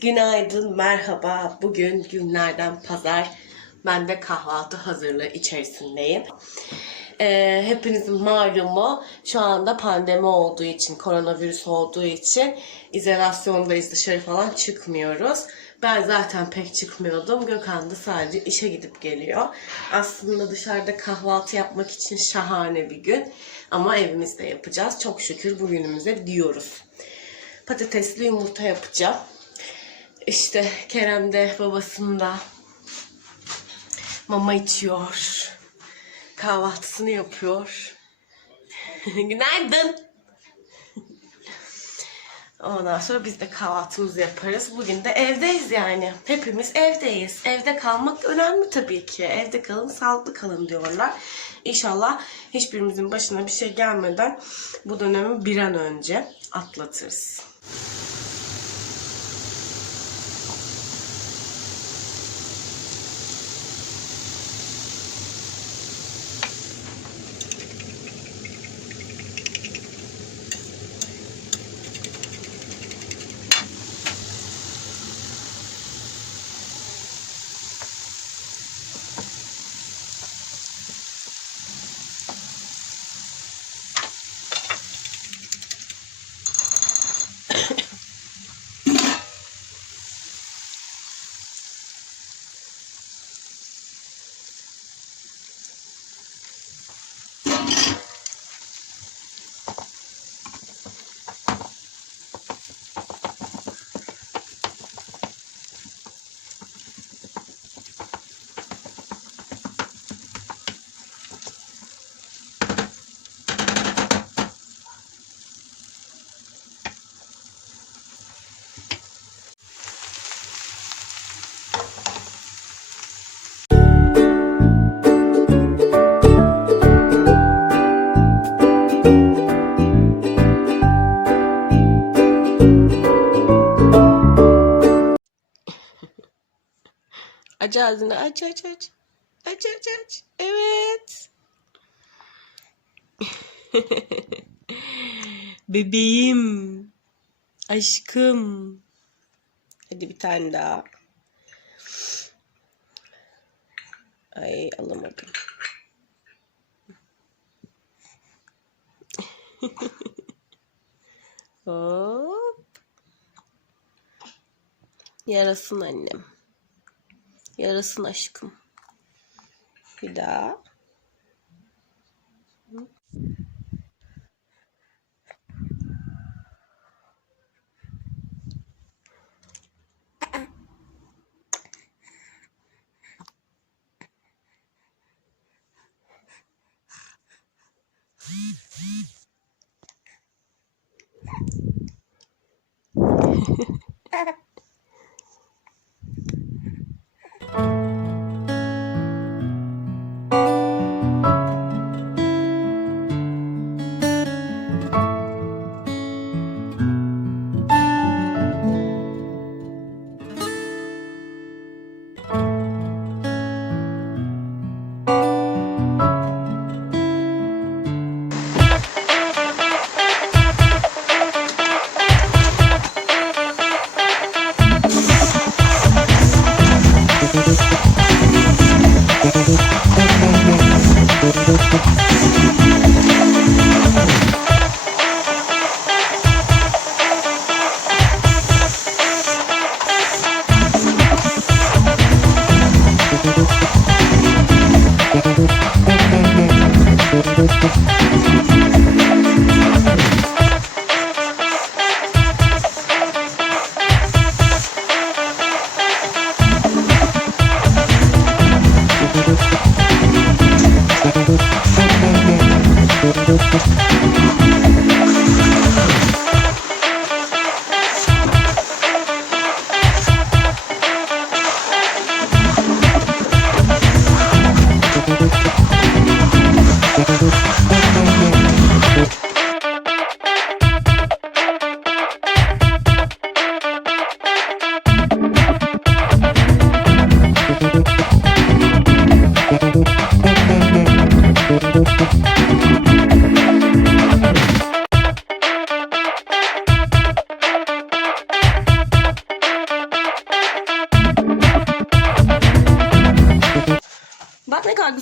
Günaydın, merhaba. Bugün günlerden pazar. Ben de kahvaltı hazırlığı içerisindeyim. Ee, hepinizin malumu şu anda pandemi olduğu için, koronavirüs olduğu için izolasyondayız, dışarı falan çıkmıyoruz. Ben zaten pek çıkmıyordum. Gökhan da sadece işe gidip geliyor. Aslında dışarıda kahvaltı yapmak için şahane bir gün. Ama evimizde yapacağız. Çok şükür bugünümüze diyoruz. Patatesli yumurta yapacağım. İşte Kerem de babasında mama içiyor. Kahvaltısını yapıyor. Günaydın. Ondan sonra biz de kahvaltımızı yaparız. Bugün de evdeyiz yani. Hepimiz evdeyiz. Evde kalmak önemli tabii ki. Evde kalın, sağlıklı kalın diyorlar. İnşallah hiçbirimizin başına bir şey gelmeden bu dönemi bir an önce atlatırız. Aç ağzını aç aç aç. Aç aç aç. Evet. Bebeğim. Aşkım. Hadi bir tane daha. Ay alamadım. Hop. Yarasın annem. Yarasın aşkım. Bir daha.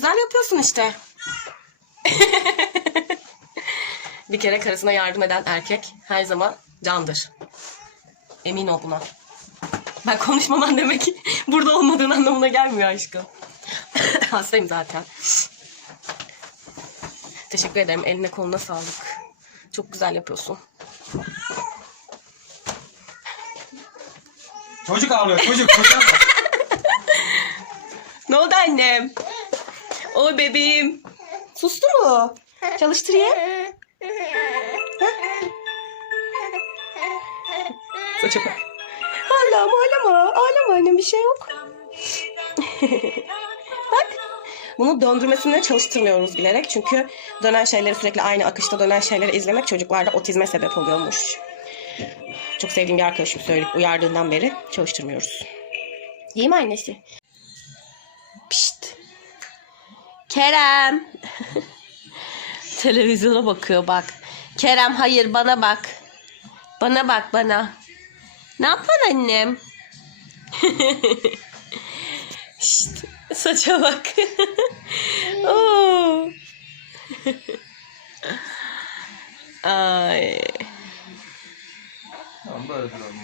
Güzel yapıyorsun işte. bir kere karısına yardım eden erkek her zaman candır. Emin ol buna. Ben konuşmaman demek ki burada olmadığın anlamına gelmiyor aşkım. Hastayım zaten. Teşekkür ederim. Eline koluna sağlık. Çok güzel yapıyorsun. Çocuk ağlıyor çocuk çocuk. Ne oldu annem? O bebeğim. Sustu mu? Çalıştırayım. Saça bak. Ağlama ağlama. Ağlama annem bir şey yok. bak. Bunu döndürmesini çalıştırmıyoruz bilerek. Çünkü dönen şeyleri sürekli aynı akışta dönen şeyleri izlemek çocuklarda otizme sebep oluyormuş. Çok sevdiğim bir arkadaşım söyleyip uyardığından beri çalıştırmıyoruz. İyi mi annesi? Pişt. Kerem. Televizyona bakıyor bak. Kerem hayır bana bak. Bana bak bana. Ne yapıyorsun annem? Şşt, saça bak. Oo. Ay. Tamam böyle duralım.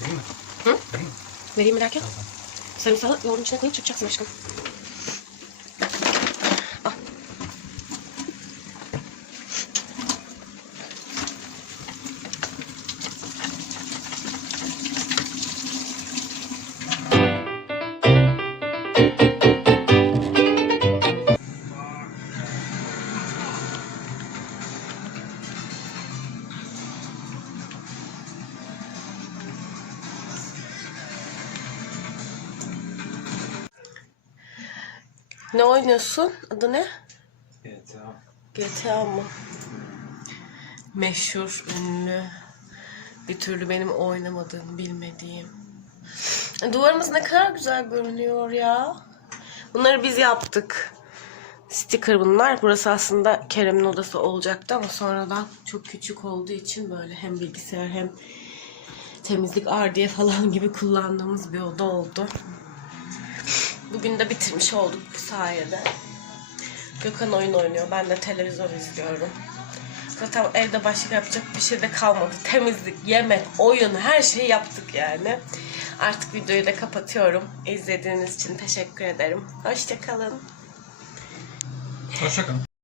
Değil mi? Hı? Değil mi? Vereyim mi derken? Sarımsağı yoğurdun içine koyup çırpacaksın aşkım. Ne oynuyorsun? Adı ne? Ya. GTA mı? Meşhur, ünlü. Bir türlü benim oynamadığım, bilmediğim. Duvarımız ne kadar güzel görünüyor ya. Bunları biz yaptık. Sticker bunlar. Burası aslında Kerem'in odası olacaktı ama sonradan çok küçük olduğu için böyle hem bilgisayar hem temizlik ardiye falan gibi kullandığımız bir oda oldu. Bugün de bitirmiş olduk bu sayede. Gökhan oyun oynuyor. Ben de televizyon izliyorum. Zaten evde başka yapacak bir şey de kalmadı. Temizlik, yemek, oyun her şeyi yaptık yani. Artık videoyu da kapatıyorum. İzlediğiniz için teşekkür ederim. Hoşçakalın. Hoşçakalın.